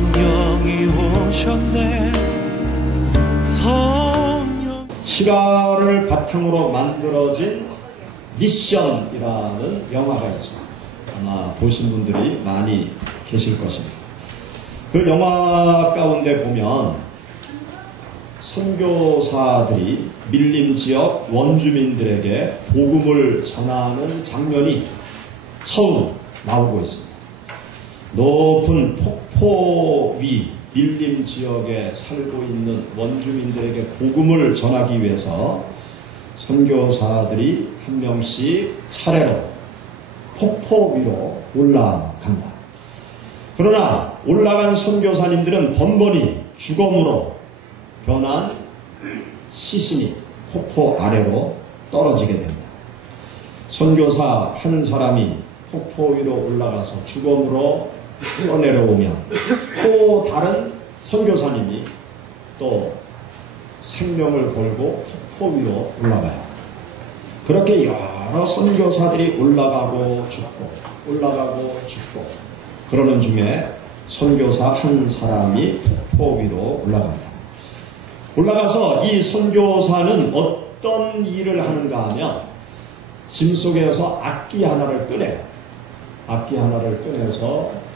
성령이 오셨네. 실화를 바탕으로 만들어진 미션이라는 영화가 있습니다. 아마 보신 분들이 많이 계실 것입니다. 그 영화 가운데 보면 선교사들이 밀림 지역 원주민들에게 복음을 전하는 장면이 처음 나오고 있습니다. 높은 폭포 위 밀림 지역에 살고 있는 원주민들에게 복음을 전하기 위해서 선교사들이 한 명씩 차례로 폭포 위로 올라간다. 그러나 올라간 선교사님들은 번번이 죽음으로 변한 시신이 폭포 아래로 떨어지게 됩니다. 선교사 한 사람이 폭포 위로 올라가서 죽음으로 뛰어내려오면 또 다른 선교사님이 또 생명을 걸고 폭포 위로 올라가요. 그렇게 여러 선교사들이 올라가고 죽고 그러는 중에 선교사 한 사람이 폭포 위로 올라갑니다. 올라가서 이 선교사는 어떤 일을 하는가 하면 짐 속에서 악기 하나를 꺼내요. 악기 하나를 꺼내서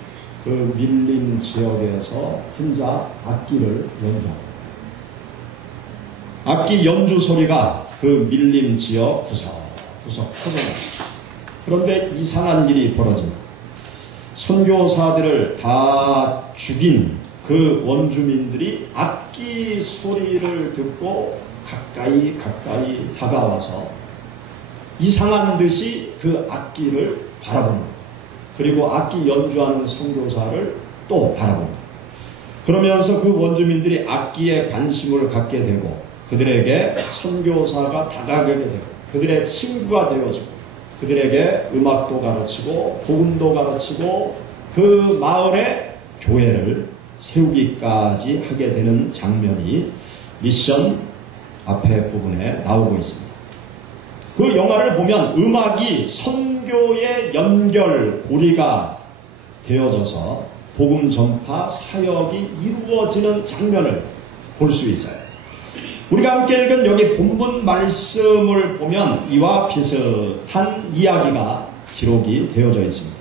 그 밀림 지역에서 혼자 악기를 연주합니다. 악기 연주 소리가 그 밀림 지역 구석구석 퍼져나갑니다. 그런데 이상한 일이 벌어집니다. 선교사들을 다 죽인 그 원주민들이 악기 소리를 듣고 가까이 다가와서 이상한 듯이 그 악기를 바라봅니다. 그리고 악기 연주하는 선교사를 또 바라봅니다. 그러면서 그 원주민들이 악기에 관심을 갖게 되고 그들에게 선교사가 다가가게 되고 그들의 친구가 되어지고 그들에게 음악도 가르치고 복음도 가르치고 그 마을에 교회를 세우기까지 하게 되는 장면이 미션 앞에 부분에 나오고 있습니다. 그 영화를 보면 음악이 선교의 연결 고리가 되어져서 복음 전파 사역이 이루어지는 장면을 볼 수 있어요. 우리가 함께 읽은 여기 본문 말씀을 보면 이와 비슷한 이야기가 기록이 되어져 있습니다.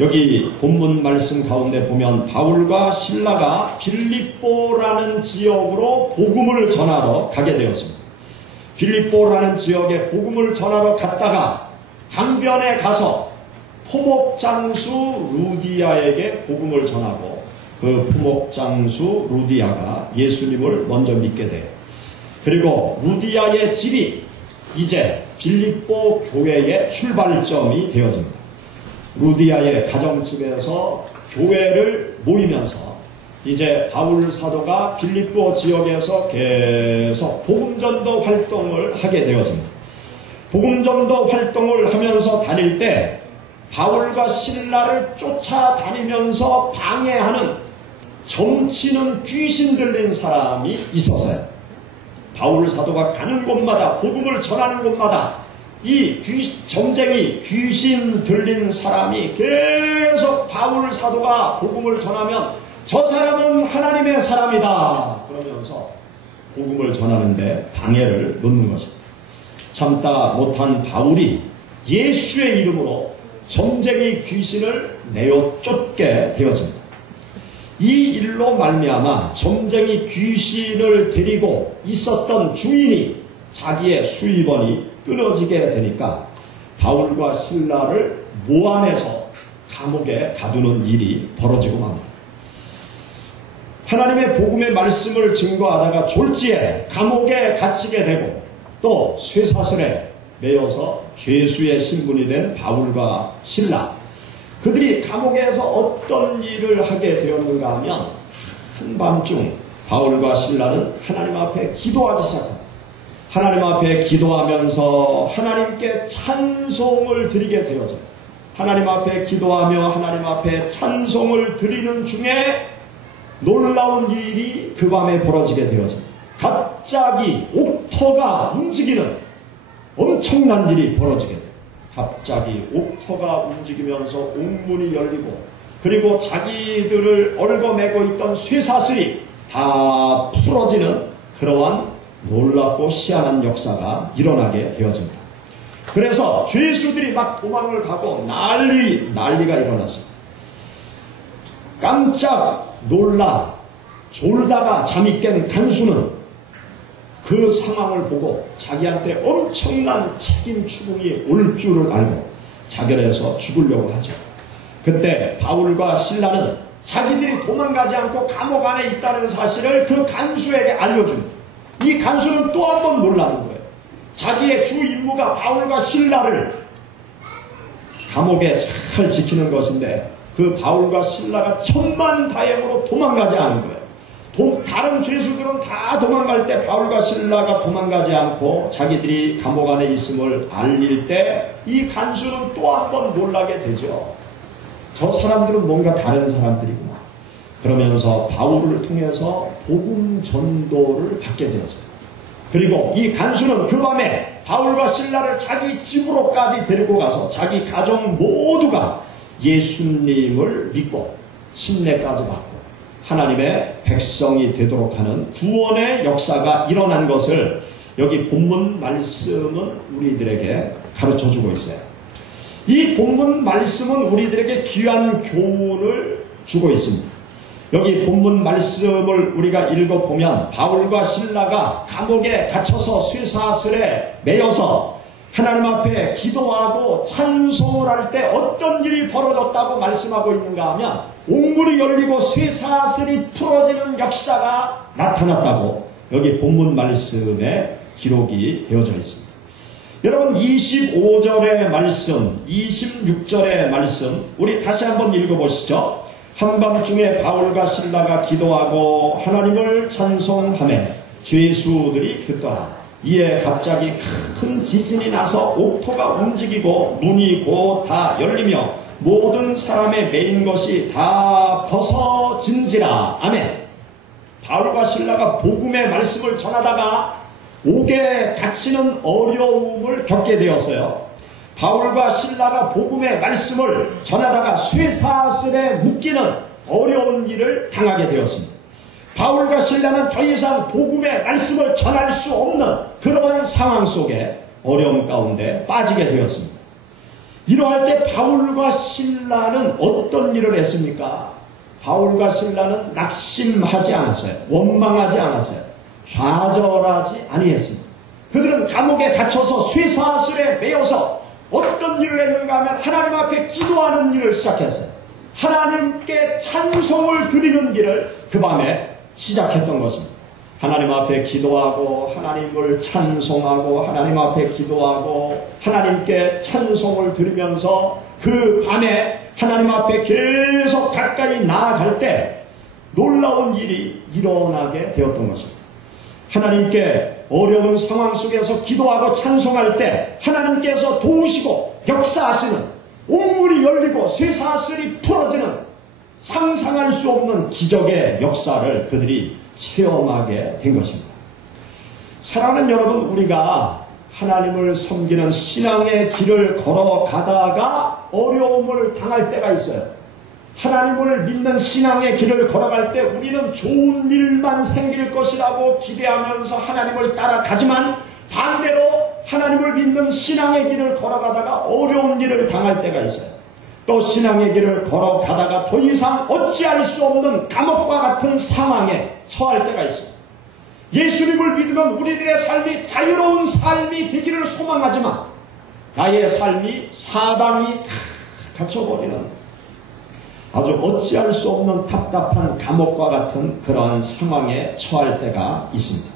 여기 본문 말씀 가운데 보면 바울과 실라가 빌립보라는 지역으로 복음을 전하러 가게 되었습니다. 빌립보라는 지역에 복음을 전하러 갔다가 강변에 가서 포목장수 루디아에게 복음을 전하고 그 포목장수 루디아가 예수님을 먼저 믿게 돼요. 그리고 루디아의 집이 이제 빌립보 교회의 출발점이 되어집니다. 루디아의 가정집에서 교회를 모이면서 이제 바울 사도가 빌립보 지역에서 계속 복음전도 활동을 하게 되어집니다. 복음전도 활동을 하면서 다닐 때 바울과 실라를 쫓아다니면서 방해하는 점치는 귀신 들린 사람이 있었어요. 바울 사도가 가는 곳마다 복음을 전하는 곳마다 이 점쟁이 귀신 들린 사람이 계속 바울 사도가 복음을 전하면 저 사람은 하나님의 사람이다 그러면서 복음을 전하는데 방해를 놓는 것입니다. 참다 못한 바울이 예수의 이름으로 점쟁이 귀신을 내어 쫓게 되어집니다. 이 일로 말미암아 점쟁이 귀신을 데리고 있었던 주인이 자기의 수입원이 끊어지게 되니까 바울과 실라를 모함해서 감옥에 가두는 일이 벌어지고 맙니다. 하나님의 복음의 말씀을 증거하다가 졸지에 감옥에 갇히게 되고 또 쇠사슬에 매여서 죄수의 신분이 된 바울과 실라, 그들이 감옥에서 어떤 일을 하게 되었는가 하면 한밤중 바울과 실라는 하나님 앞에 기도하기 시작합니다. 하나님 앞에 기도하면서 하나님께 찬송을 드리게 되어져요. 하나님 앞에 기도하며 하나님 앞에 찬송을 드리는 중에 놀라운 일이 그 밤에 벌어지게 되어집니다. 갑자기 옥토가 움직이는 엄청난 일이 벌어지게 돼요. 갑자기 옥토가 움직이면서 옥문이 열리고 그리고 자기들을 얽어매고 있던 쇠사슬이 다 풀어지는 그러한 놀랍고 희한한 역사가 일어나게 되어집니다. 그래서 죄수들이 막 도망을 가고 난리가 일어났습니다. 깜짝 놀라 졸다가 잠이 깬 간수는 그 상황을 보고 자기한테 엄청난 책임 추궁이 올 줄을 알고 자결해서 죽으려고 하죠. 그때 바울과 실라는 자기들이 도망가지 않고 감옥 안에 있다는 사실을 그 간수에게 알려줍니다. 이 간수는 또 한 번 놀라는 거예요. 자기의 주 임무가 바울과 실라를 감옥에 잘 지키는 것인데 그 바울과 실라가 천만다행으로 도망가지 않은 거예요. 다른 죄수들은 다 도망갈 때 바울과 실라가 도망가지 않고 자기들이 감옥 안에 있음을 알릴 때 이 간수는 또 한 번 놀라게 되죠. 저 사람들은 뭔가 다른 사람들이구나. 그러면서 바울을 통해서 복음 전도를 받게 되었어요. 그리고 이 간수는 그 밤에 바울과 실라를 자기 집으로까지 데리고 가서 자기 가정 모두가 예수님을 믿고 침례까지 받고 하나님의 백성이 되도록 하는 구원의 역사가 일어난 것을 여기 본문 말씀은 우리들에게 가르쳐주고 있어요. 이 본문 말씀은 우리들에게 귀한 교훈을 주고 있습니다. 여기 본문 말씀을 우리가 읽어보면 바울과 실라가 감옥에 갇혀서 쇠사슬에 매여서 하나님 앞에 기도하고 찬송을 할 때 어떤 일이 벌어졌다고 말씀하고 있는가 하면 옥문이 열리고 쇠사슬이 풀어지는 역사가 나타났다고 여기 본문 말씀에 기록이 되어져 있습니다. 여러분 25절의 말씀, 26절의 말씀 우리 다시 한번 읽어보시죠. 한밤중에 바울과 실라가 기도하고 하나님을 찬송하매 죄수들이 듣더라. 이에 갑자기 큰 지진이 나서 옥토가 움직이고 문이 곧 다 열리며 모든 사람의 매인 것이 다 벗어진지라. 아멘. 바울과 실라가 복음의 말씀을 전하다가 옥에 갇히는 어려움을 겪게 되었어요. 바울과 실라가 복음의 말씀을 전하다가 쇠사슬에 묶이는 어려운 일을 당하게 되었습니다. 바울과 실라는 더 이상 복음의 말씀을 전할 수 없는 그러한 상황 속에 어려움 가운데 빠지게 되었습니다. 이러할 때 바울과 실라는 어떤 일을 했습니까? 바울과 실라는 낙심하지 않았어요. 원망하지 않았어요. 좌절하지 아니했습니다. 그들은 감옥에 갇혀서 쇠사슬에 매여서 어떤 일을 했는가 하면 하나님 앞에 기도하는 일을 시작했어요. 하나님께 찬송을 드리는 길을 그 밤에 시작했던 것입니다. 하나님 앞에 기도하고 하나님을 찬송하고 하나님 앞에 기도하고 하나님께 찬송을 드리면서 그 밤에 하나님 앞에 계속 가까이 나아갈 때 놀라운 일이 일어나게 되었던 것입니다. 하나님께 어려운 상황 속에서 기도하고 찬송할 때 하나님께서 도우시고 역사하시는 옥문이 열리고 쇠사슬이 풀어지는 상상할 수 없는 기적의 역사를 그들이 체험하게 된 것입니다. 사랑하는 여러분, 우리가 하나님을 섬기는 신앙의 길을 걸어가다가 어려움을 당할 때가 있어요. 하나님을 믿는 신앙의 길을 걸어갈 때 우리는 좋은 일만 생길 것이라고 기대하면서 하나님을 따라가지만 반대로 하나님을 믿는 신앙의 길을 걸어가다가 어려운 일을 당할 때가 있어요. 또 신앙의 길을 걸어가다가 더 이상 어찌할 수 없는 감옥과 같은 상황에 처할 때가 있습니다. 예수님을 믿으면 우리들의 삶이 자유로운 삶이 되기를 소망하지만 나의 삶이 사방이 다 갇혀버리는 아주 어찌할 수 없는 답답한 감옥과 같은 그러한 상황에 처할 때가 있습니다.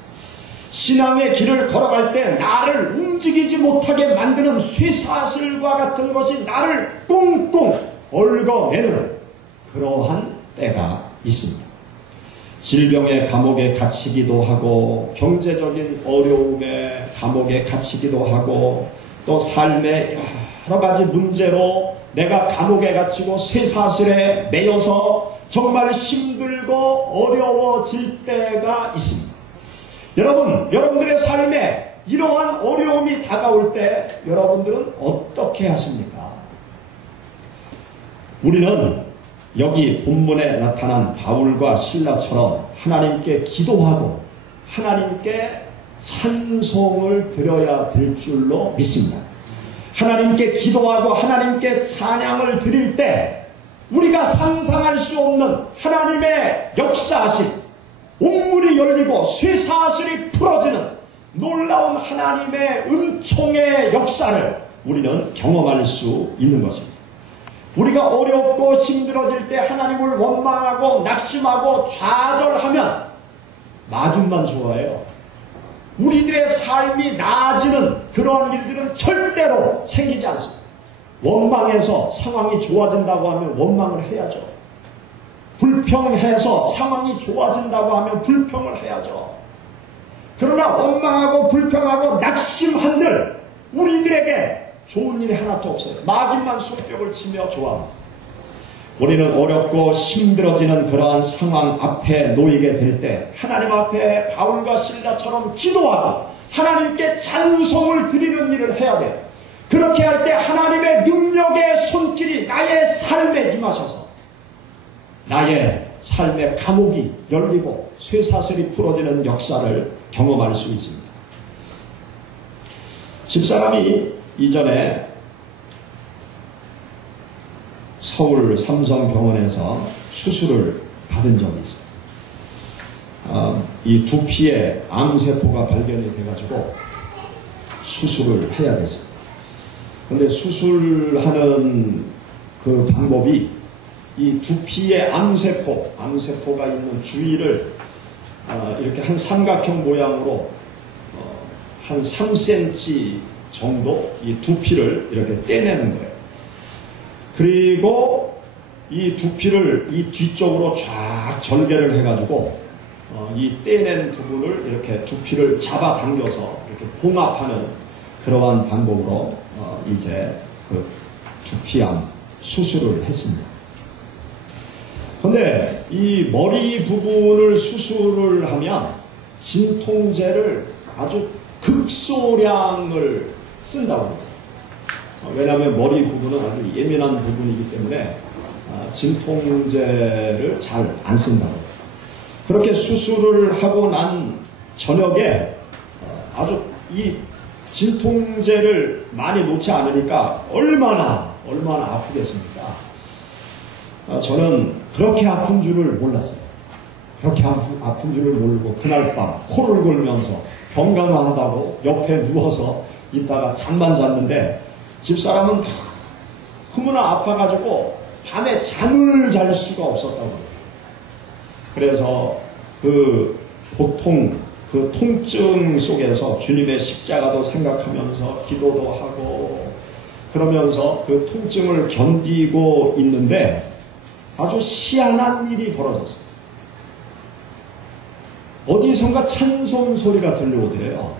신앙의 길을 걸어갈 때 나를 움직이지 못하게 만드는 쇠사슬과 같은 것이 나를 꽁꽁 얽어내는 그러한 때가 있습니다. 질병의 감옥에 갇히기도 하고 경제적인 어려움에 감옥에 갇히기도 하고 또 삶의 여러 가지 문제로 내가 감옥에 갇히고 쇠사슬에 매여서 정말 힘들고 어려워질 때가 있습니다. 여러분, 여러분들의 삶에 이러한 어려움이 다가올 때 여러분들은 어떻게 하십니까? 우리는 여기 본문에 나타난 바울과 실라처럼 하나님께 기도하고 하나님께 찬송을 드려야 될 줄로 믿습니다. 하나님께 기도하고 하나님께 찬양을 드릴 때 우리가 상상할 수 없는 하나님의 역사하심, 온물이 열리고 쇠사슬이 풀어지는 놀라운 하나님의 은총의 역사를 우리는 경험할 수 있는 것입니다. 우리가 어렵고 힘들어질 때 하나님을 원망하고 낙심하고 좌절하면 막연만 좋아해요. 우리들의 삶이 나아지는 그러한 일들은 절대로 생기지 않습니다. 원망해서 상황이 좋아진다고 하면 원망을 해야죠. 불평해서 상황이 좋아진다고 하면 불평을 해야죠. 그러나 원망하고 불평하고 낙심한들 우리들에게 좋은 일이 하나도 없어요. 마귀만 손뼉을 치며 좋아합니다. 우리는 어렵고 힘들어지는 그러한 상황 앞에 놓이게 될 때 하나님 앞에 바울과 실라처럼 기도하고 하나님께 찬송을 드리는 일을 해야 돼요. 그렇게 할 때 하나님의 능력의 손길이 나의 삶에 임하셔서 나의 삶의 감옥이 열리고 쇠사슬이 풀어지는 역사를 경험할 수 있습니다. 집사람이 이전에 서울 삼성병원에서 수술을 받은 적이 있어요. 이 두피에 암세포가 발견이 돼가지고 수술을 해야 됐어요. 근데 수술하는 그 방법이 이 두피의 암세포가 있는 주위를 이렇게 한 삼각형 모양으로 한 3cm 정도 이 두피를 이렇게 떼내는 거예요. 그리고 이 두피를 이 뒤쪽으로 쫙 절개를 해가지고 이 떼낸 부분을 이렇게 두피를 잡아당겨서 이렇게 봉합하는 그러한 방법으로 이제 그 두피암 수술을 했습니다. 근데 이 머리 부분을 수술을 하면 진통제를 아주 극소량을 쓴다고 합니다. 왜냐하면 머리 부분은 아주 예민한 부분이기 때문에 진통제를 잘 안 쓴다고 합니다. 그렇게 수술을 하고 난 저녁에 아주 이 진통제를 많이 놓지 않으니까 얼마나 아프겠습니까? 저는 그렇게 아픈 줄을 몰랐어요. 그렇게 아픈 줄을 모르고 그날 밤 코를 골면서 병간호한다고 옆에 누워서 있다가 잠만 잤는데 집사람은 너무나 아파가지고 밤에 잠을 잘 수가 없었다고 해요. 그래서 보통 그 통증 속에서 주님의 십자가도 생각하면서 기도도 하고 그러면서 그 통증을 견디고 있는데 아주 희한한 일이 벌어졌어요. 어디선가 찬송 소리가 들려오더래요.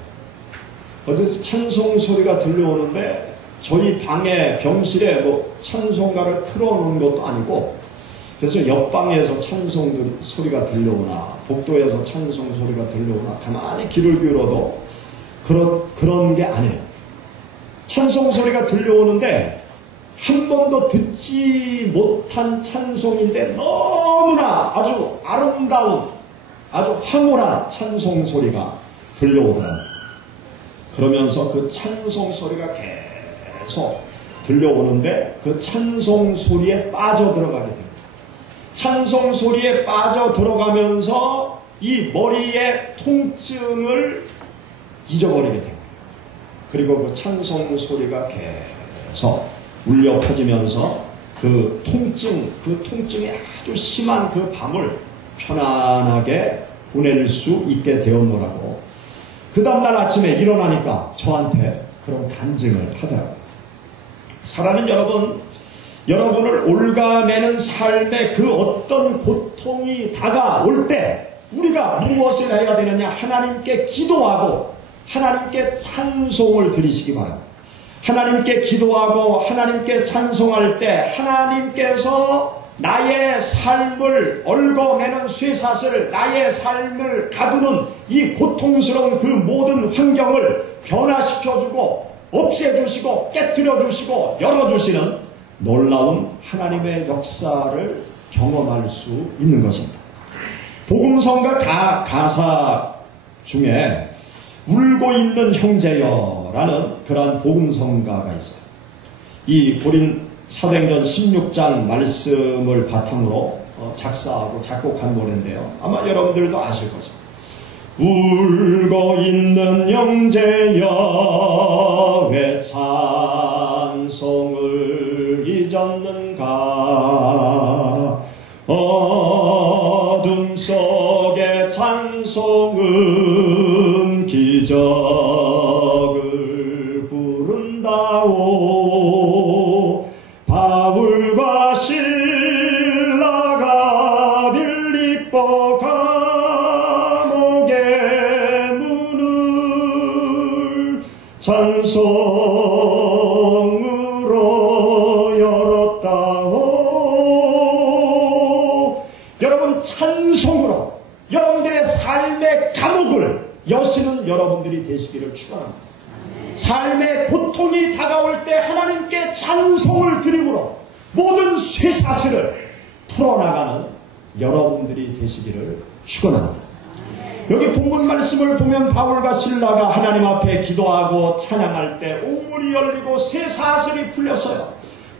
어디서 찬송 소리가 들려오는데 저희 방에 병실에 뭐 찬송가를 틀어놓은 것도 아니고 그래서 옆방에서 찬송 소리가 들려오나 복도에서 찬송 소리가 들려오나 가만히 귀를 기울여도 그런 게 아니에요. 찬송 소리가 들려오는데 한 번도 듣지 못한 찬송인데 너무나 아주 아름다운 아주 황홀한 찬송 소리가 들려오더라고요. 그러면서 그 찬송 소리가 계속 들려오는데 그 찬송 소리에 빠져들어가게 됩니다. 찬송 소리에 빠져들어가면서 이 머리의 통증을 잊어버리게 됩니다. 그리고 그 찬송 소리가 계속 울려 퍼지면서 그 통증이 아주 심한 그 밤을 편안하게 보낼 수 있게 되었노라고. 그 다음날 아침에 일어나니까 저한테 그런 간증을 하더라고요. 사랑하는 여러분, 여러분을 올가매는 삶의 그 어떤 고통이 다가올 때 우리가 무엇을 해야 되느냐? 하나님께 기도하고 하나님께 찬송을 드리시기 바랍니다. 하나님께 기도하고 하나님께 찬송할 때 하나님께서 나의 삶을 얽어매는 쇠사슬을 나의 삶을 가두는 이 고통스러운 그 모든 환경을 변화시켜주고 없애주시고 깨트려주시고 열어주시는 놀라운 하나님의 역사를 경험할 수 있는 것입니다. 복음성가 가사 중에 울고 있는 형제여라는 그러한 복음성가가 있어요. 이 고린 사도행전 16장 말씀을 바탕으로 작사하고 작곡한 노래인데요. 아마 여러분들도 아실 것입니다. 울고 있는 형제여 왜 찬송을 잊었는가 어둠 속에 찬송은 기적을 부른다오 바울과 신라가 빌립보 감옥의 문을 찬송으로 열었다오. 여러분, 찬송으로 여러분들의 삶의 감옥을 여시는 여러분들이 되시기를 축원합니다. 삶의 고통이 다가올 때 하나님께 찬송을 드림으로 모든 쇠사슬을 풀어나가는 여러분들이 되시기를 축원합니다. 여기 본문 말씀을 보면 바울과 실라가 하나님 앞에 기도하고 찬양할 때 옥문이 열리고 쇠사슬이 풀렸어요.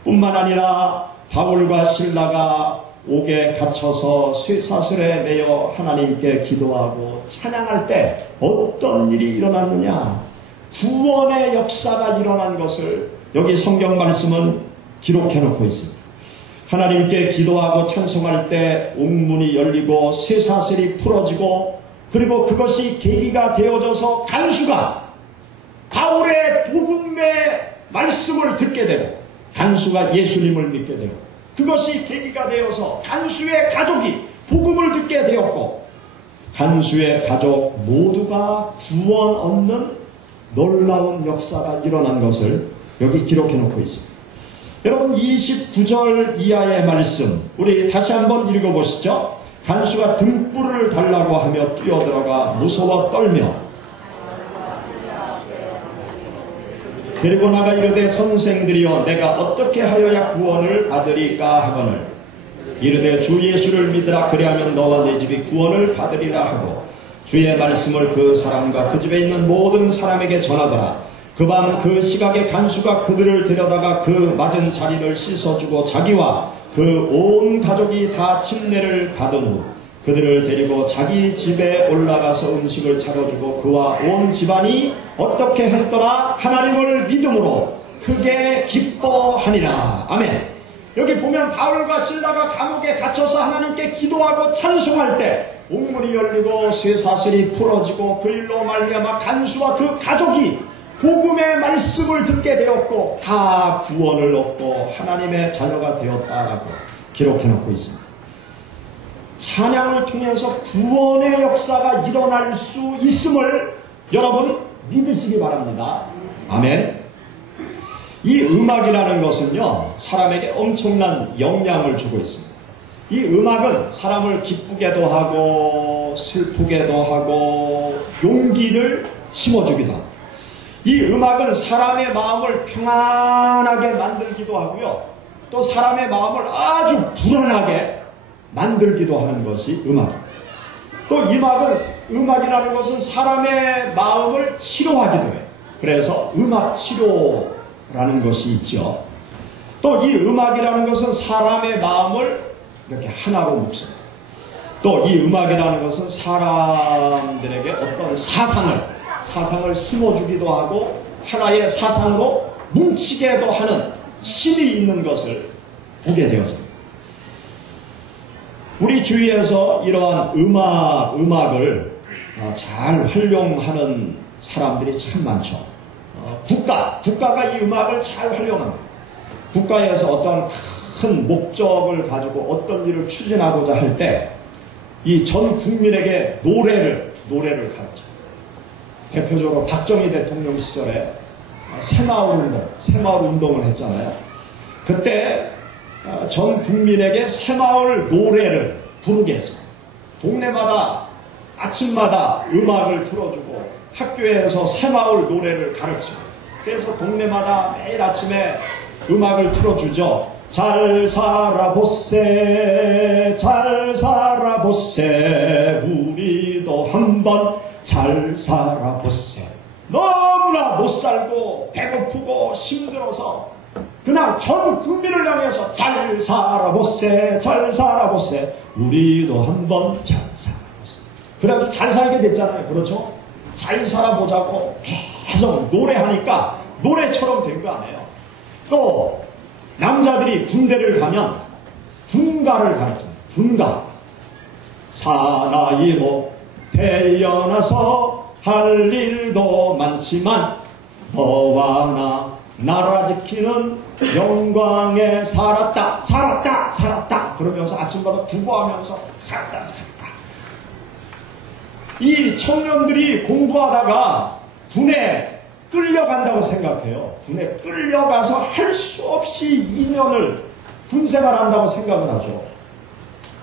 뿐만 아니라 바울과 실라가 옥에 갇혀서 쇠사슬에 매여 하나님께 기도하고 찬양할 때 어떤 일이 일어났느냐? 구원의 역사가 일어난 것을 여기 성경 말씀은 기록해 놓고 있습니다. 하나님께 기도하고 찬송할 때 옥문이 열리고 쇠사슬이 풀어지고 그리고 그것이 계기가 되어져서 간수가 바울의 복음의 말씀을 듣게 되고 간수가 예수님을 믿게 되고 그것이 계기가 되어서 간수의 가족이 복음을 듣게 되었고 간수의 가족 모두가 구원 얻는 놀라운 역사가 일어난 것을 여기 기록해 놓고 있습니다. 여러분 29절 이하의 말씀 우리 다시 한번 읽어보시죠. 간수가 등불을 달라고 하며 뛰어들어가 무서워 떨며 그리고 나가 이르되 선생들이여 내가 어떻게 하여야 구원을 받으리까 하거늘 이르되 주 예수를 믿으라 그리하면 너와 내 집이 구원을 받으리라 하고 주의 말씀을 그 사람과 그 집에 있는 모든 사람에게 전하더라. 그 밤 그 시각에 간수가 그들을 데려다가 그 맞은 자리를 씻어주고 자기와 그 온 가족이 다 침례를 받은 후 그들을 데리고 자기 집에 올라가서 음식을 차려주고 그와 온 집안이 어떻게 했더라 하나님을 믿음으로 크게 기뻐하니라. 아멘. 여기 보면 바울과 실라가 감옥에 갇혀서 하나님께 기도하고 찬송할 때 옥문이 열리고 쇠사슬이 풀어지고 그 일로 말미암아 간수와 그 가족이 복음의 말씀을 듣게 되었고 다 구원을 얻고 하나님의 자녀가 되었다라고 기록해 놓고 있습니다. 찬양을 통해서 구원의 역사가 일어날 수 있음을 여러분 믿으시기 바랍니다. 아멘. 이 음악이라는 것은요 사람에게 엄청난 영향을 주고 있습니다. 이 음악은 사람을 기쁘게도 하고 슬프게도 하고 용기를 심어주기도 합니다. 이 음악은 사람의 마음을 평안하게 만들기도 하고요 또 사람의 마음을 아주 불안하게 만들기도 하는 것이 음악입니다. 또 음악이라는 것은 사람의 마음을 치료하기도 해요. 그래서 음악 치료라는 것이 있죠. 또 이 음악이라는 것은 사람의 마음을 이렇게 하나로 묶습니다. 또 이 음악이라는 것은 사람들에게 어떤 사상을 심어주기도 하고 하나의 사상으로 뭉치게도 하는 힘이 있는 것을 보게 되었습니다. 우리 주위에서 이러한 음악을 잘 활용하는 사람들이 참 많죠. 국가가 이 음악을 잘 활용합니다. 국가에서 어떤 큰 목적을 가지고 어떤 일을 추진하고자 할 때 이 전 국민에게 노래를 가르쳐. 대표적으로 박정희 대통령 시절에 새마을 운동을 했잖아요. 그때 전 국민에게 새마을 노래를 부르게 했습니다. 동네마다 아침마다 음악을 틀어주고 학교에서 새마을 노래를 가르치고 그래서 동네마다 매일 아침에 음악을 틀어주죠. 잘 살아보세 잘 살아보세 우리도 한번 잘 살아보세. 너무나 못살고 배고프고 힘들어서 그냥 전 국민을 향해서 잘 살아보세 잘 살아보세 우리도 한번 잘 살아보세. 그래도 잘 살게 됐잖아요. 그렇죠? 잘 살아보자고 계속 노래하니까 노래처럼 된 거 아니에요. 또 남자들이 군대를 가면 군가를 가르쳐요. 군가. 사나이 못 태어나서 할 일도 많지만 너와 나 나라 지키는 영광에 살았다 살았다 살았다 그러면서 아침마다 구구하면서 살았다 살았다. 이 청년들이 공부하다가 군에 끌려간다고 생각해요. 군에 끌려가서 할 수 없이 2년을 군생활한다고 생각을 하죠.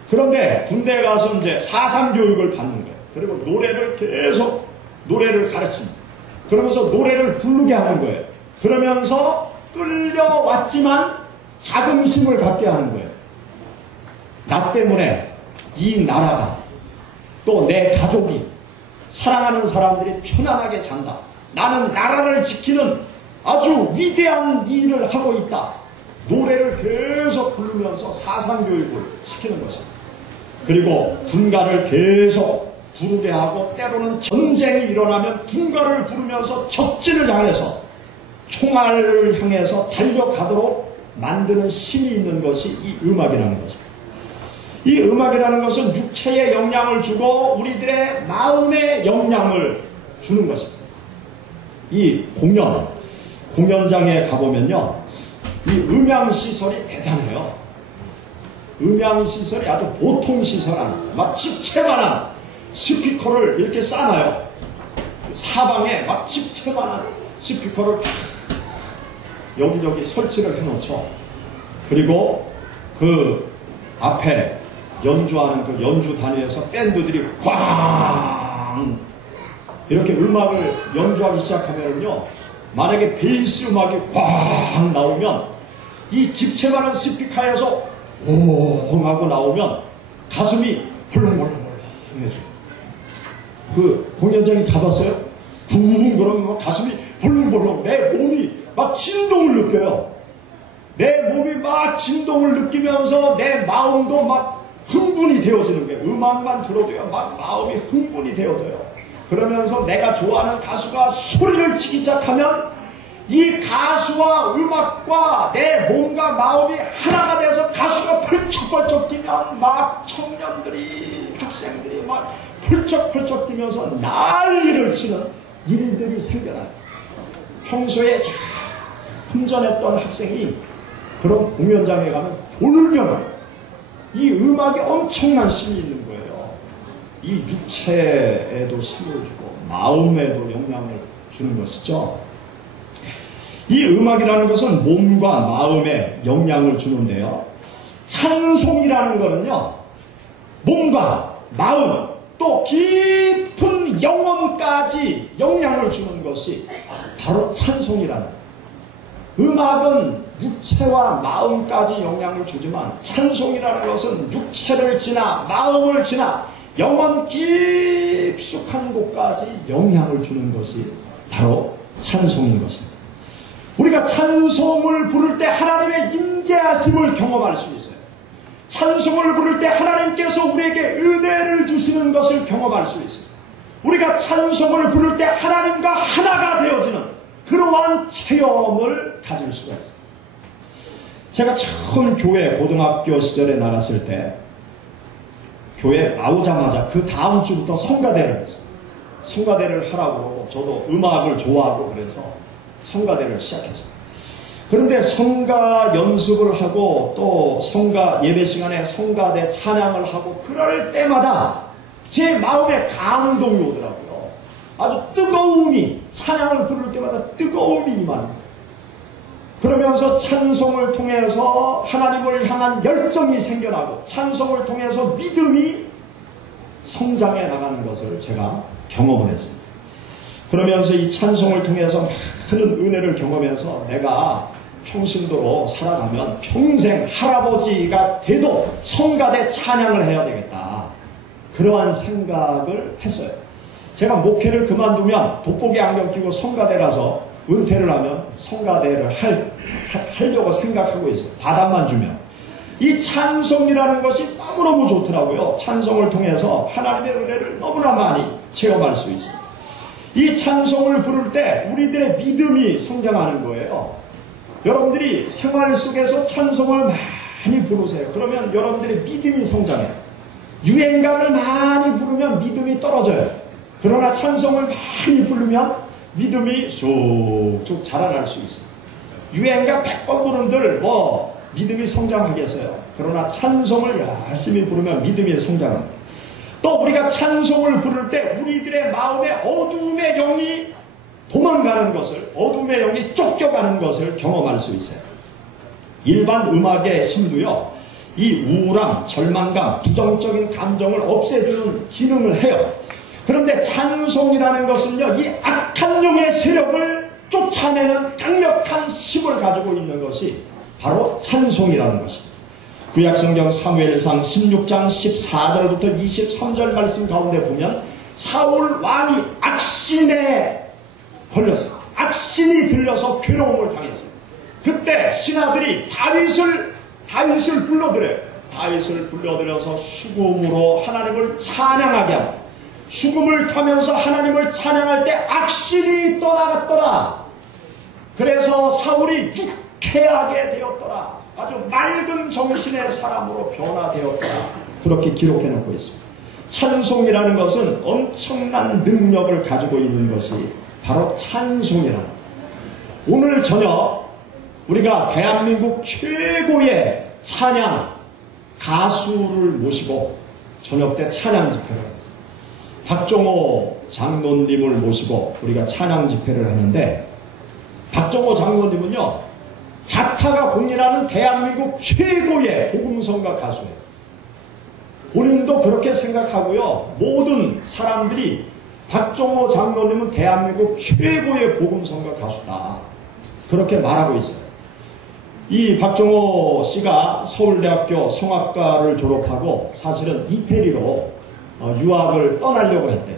그런데 군대에 가서 이제 사상교육을 받는 거예요. 그리고 노래를 계속 노래를 가르칩니다. 그러면서 노래를 부르게 하는 거예요. 그러면서 끌려왔지만 자긍심을 갖게 하는 거예요. 나 때문에 이 나라가 또 내 가족이 사랑하는 사람들이 편안하게 잔다. 나는 나라를 지키는 아주 위대한 일을 하고 있다. 노래를 계속 부르면서 사상교육을 시키는 것입니다. 그리고 군가를 계속 부르게 하고 때로는 전쟁이 일어나면 군가를 부르면서 적진을 향해서 총알을 향해서 달려가도록 만드는 힘이 있는 것이 이 음악이라는 것입니다. 이 음악이라는 것은 육체에 영향을 주고 우리들의 마음에 영향을 주는 것입니다. 이 공연장에 가보면요, 이 음향시설이 대단해요. 음향시설이 아주 보통 시설 아닙니다. 막 집채만한 스피커를 이렇게 쌓아놔요. 사방에 막 집채만한 스피커를 여기저기 설치를 해놓죠. 그리고 그 앞에 연주하는 그 연주단위에서 밴드들이 꽝 이렇게 음악을 연주하기 시작하면요, 만약에 베이스 음악이 꽝 나오면 이 집채만한 스피커에서 오 하고 나오면 가슴이 벌렁벌렁벌렁해져요. 그 공연장에 가봤어요? 쿵 그러면 가슴이 벌렁벌렁, 내 몸이 막 진동을 느껴요. 내 몸이 막 진동을 느끼면서 내 마음도 막 흥분이 되어지는 거예요. 음악만 들어도요 막 마음이 흥분이 되어져요. 그러면서 내가 좋아하는 가수가 소리를 치기 시작하면 이 가수와 음악과 내 몸과 마음이 하나가 돼서 가수가 펄쩍펄쩍 뛰면 막 청년들이, 학생들이 막 펄쩍펄쩍 뛰면서 난리를 치는 일들이 생겨나요. 평소에 잘 흥전했던 학생이 그런 공연장에 가면 돌면 이 음악에 엄청난 힘이 있는 거예요. 이 육체에도 힘을 주고 마음에도 영향을 주는 것이죠. 이 음악이라는 것은 몸과 마음에 영향을 주는데요. 찬송이라는 것은요, 몸과 마음 또 깊은 영혼까지 영향을 주는 것이 바로 찬송이라는 거예요. 음악은 육체와 마음까지 영향을 주지만 찬송이라는 것은 육체를 지나 마음을 지나 영혼 깊숙한 곳까지 영향을 주는 것이 바로 찬송인 것입니다. 우리가 찬송을 부를 때 하나님의 임재하심을 경험할 수 있어요. 찬송을 부를 때 하나님께서 우리에게 은혜를 주시는 것을 경험할 수 있어요. 우리가 찬송을 부를 때 하나님과 하나가 되어지는 그러한 체험을 가질 수가 있어요. 제가 처음 교회 고등학교 시절에 나갔을 때 교회 나오자마자 그 다음 주부터 성가대를 했어요. 성가대를 하라고 그러고 저도 음악을 좋아하고 그래서 성가대를 시작했어요. 그런데 성가 연습을 하고 또 성가 예배 시간에 성가대 찬양을 하고 그럴 때마다 제 마음에 감동이 오더라고요. 아주 뜨거움이, 찬양을 부를 때마다 뜨거움이 임합니다. 그러면서 찬송을 통해서 하나님을 향한 열정이 생겨나고 찬송을 통해서 믿음이 성장해 나가는 것을 제가 경험을 했습니다. 그러면서 이 찬송을 통해서 많은 은혜를 경험해서 내가 평신도로 살아가면 평생 할아버지가 돼도 성가대 찬양을 해야 되겠다. 그러한 생각을 했어요. 제가 목회를 그만두면 돋보기 안경 끼고 성가대 가서 은퇴를 하면 성가대를 하려고 생각하고 있어요. 바닥만 주면. 이 찬송이라는 것이 너무너무 좋더라고요. 찬송을 통해서 하나님의 은혜를 너무나 많이 체험할 수 있어요. 이 찬송을 부를 때 우리들의 믿음이 성장하는 거예요. 여러분들이 생활 속에서 찬송을 많이 부르세요. 그러면 여러분들의 믿음이 성장해요. 유행가를 많이 부르면 믿음이 떨어져요. 그러나 찬송을 많이 부르면 믿음이 쑥쑥 자라날 수 있어요. 유행가 100번 부른들 믿음이 성장하겠어요. 그러나 찬송을 열심히 부르면 믿음이 성장합니다. 또 우리가 찬송을 부를 때 우리들의 마음에 어둠의 영이 도망가는 것을, 어둠의 영이 쫓겨가는 것을 경험할 수 있어요. 일반 음악의 힘도요, 이 우울함, 절망감, 부정적인 감정을 없애주는 기능을 해요. 그런데 찬송이라는 것은요, 이 악한 영의 세력을 쫓아내는 강력한 힘을 가지고 있는 것이 바로 찬송이라는 것입니다. 구약성경 사무엘상 16장 14절부터 23절 말씀 가운데 보면 사울 왕이 악신에 걸렸어요. 악신이 들려서 괴로움을 당했어요. 그때 신하들이 다윗을 불러들여요. 다윗을 불러들여서 수금으로 하나님을 찬양하게 합니다. 수금을 타면서 하나님을 찬양할 때 악신이 떠나갔더라. 그래서 사울이 유쾌하게 되었더라. 아주 맑은 정신의 사람으로 변화되었더라. 그렇게 기록해 놓고 있습니다. 찬송이라는 것은 엄청난 능력을 가지고 있는 것이 바로 찬송이라는, 오늘 저녁 우리가 대한민국 최고의 찬양 가수를 모시고 저녁 때 찬양 집회를 합니다. 박종호 장로님을 모시고 우리가 찬양 집회를 하는데, 박종호 장로님은요, 자타가 공인하는 대한민국 최고의 복음성가 가수예요. 본인도 그렇게 생각하고요, 모든 사람들이 박종호 장로님은 대한민국 최고의 복음성가 가수다, 그렇게 말하고 있어요. 이 박종호 씨가 서울대학교 성악과를 졸업하고 사실은 이태리로 유학을 떠나려고 했대요.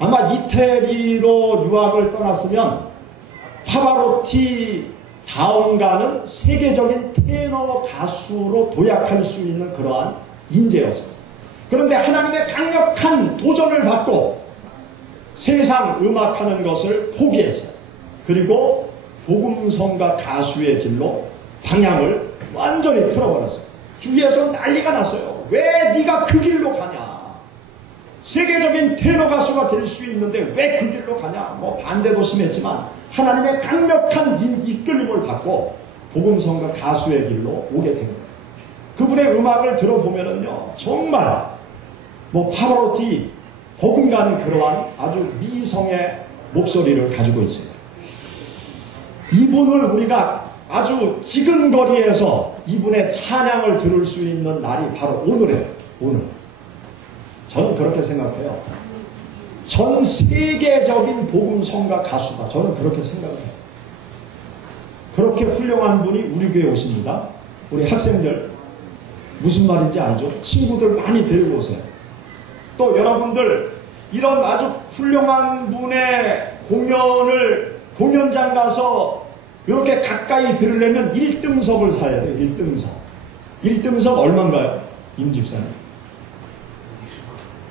아마 이태리로 유학을 떠났으면 파바로티 다음가는 세계적인 테너 가수로 도약할 수 있는 그러한 인재였어요. 그런데 하나님의 강력한 도전을 받고 세상 음악하는 것을 포기했어요. 그리고 복음성가 가수의 길로 방향을 완전히 틀어버렸어요. 주위에서 난리가 났어요. 왜 네가 그 길로 가냐? 세계적인 테너 가수가 될 수 있는데 왜 그 길로 가냐? 반대도 심했지만 하나님의 강력한 이끌림을 받고 복음성가 가수의 길로 오게 됩니다. 그분의 음악을 들어보면은요, 정말 파바로티 버금가는 그러한 아주 미성의 목소리를 가지고 있습니다. 이분을 우리가 아주 지근거리에서 이분의 찬양을 들을 수 있는 날이 바로 오늘이에요. 오늘. 저는 그렇게 생각해요. 전 세계적인 복음성가 가수다. 저는 그렇게 생각해요. 그렇게 훌륭한 분이 우리 교회에 오십니다. 우리 학생들 무슨 말인지 알죠? 친구들 많이 데리고 오세요. 또 여러분들 이런 아주 훌륭한 분의 공연장 가서 이렇게 가까이 들으려면 1등석을 사야 돼요. 1등석. 1등석 얼마인가요? 임 집사님.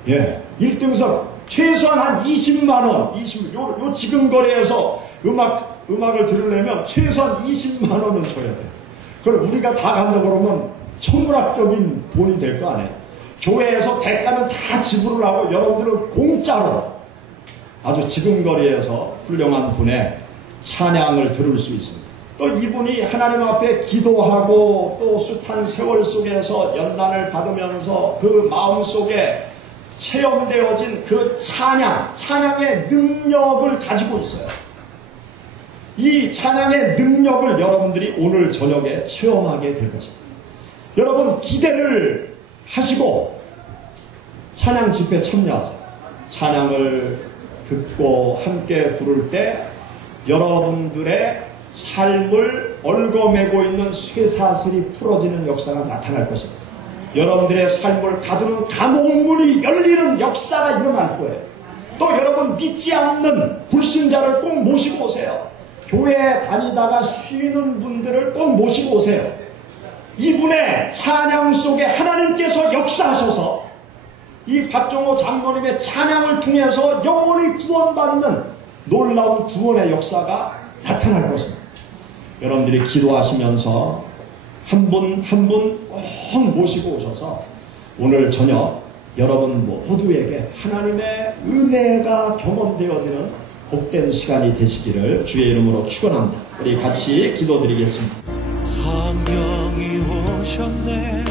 예, 1등석 최소한 한 20만원, 요 지금 거래에서 음악을 들으려면 최소한 20만원은 줘야 돼요. 그럼 우리가 다 간다 그러면 천문학적인 돈이 될 거 아니에요. 교회에서 대가는 다 지불을 하고 여러분들은 공짜로 아주 지금 거리에서 훌륭한 분의 찬양을 들을 수 있습니다. 또 이분이 하나님 앞에 기도하고 또 숱한 세월 속에서 연단을 받으면서 그 마음속에 체험되어진 그 찬양의 능력을 가지고 있어요. 이 찬양의 능력을 여러분들이 오늘 저녁에 체험하게 될 것입니다. 여러분 기대를 하시고 찬양 집회에 참여하세요. 찬양을 듣고 함께 부를 때 여러분들의 삶을 얽어매고 있는 쇠사슬이 풀어지는 역사가 나타날 것입니다. 여러분들의 삶을 가두는 감옥문이 열리는 역사가 일어날 거예요. 또 여러분 믿지 않는 불신자를 꼭 모시고 오세요. 교회에 다니다가 쉬는 분들을 꼭 모시고 오세요. 이분의 찬양 속에 하나님께서 역사하셔서 이 박종호 장로님의 찬양을 통해서 영원히 구원받는 놀라운 구원의 역사가 나타날 것입니다. 여러분들이 기도하시면서 한 분 한 분 꼭 모시고 오셔서 오늘 저녁 여러분 모두에게 하나님의 은혜가 경험되어지는 복된 시간이 되시기를 주의 이름으로 축원합니다. 우리 같이 기도드리겠습니다. 성령이 오셨네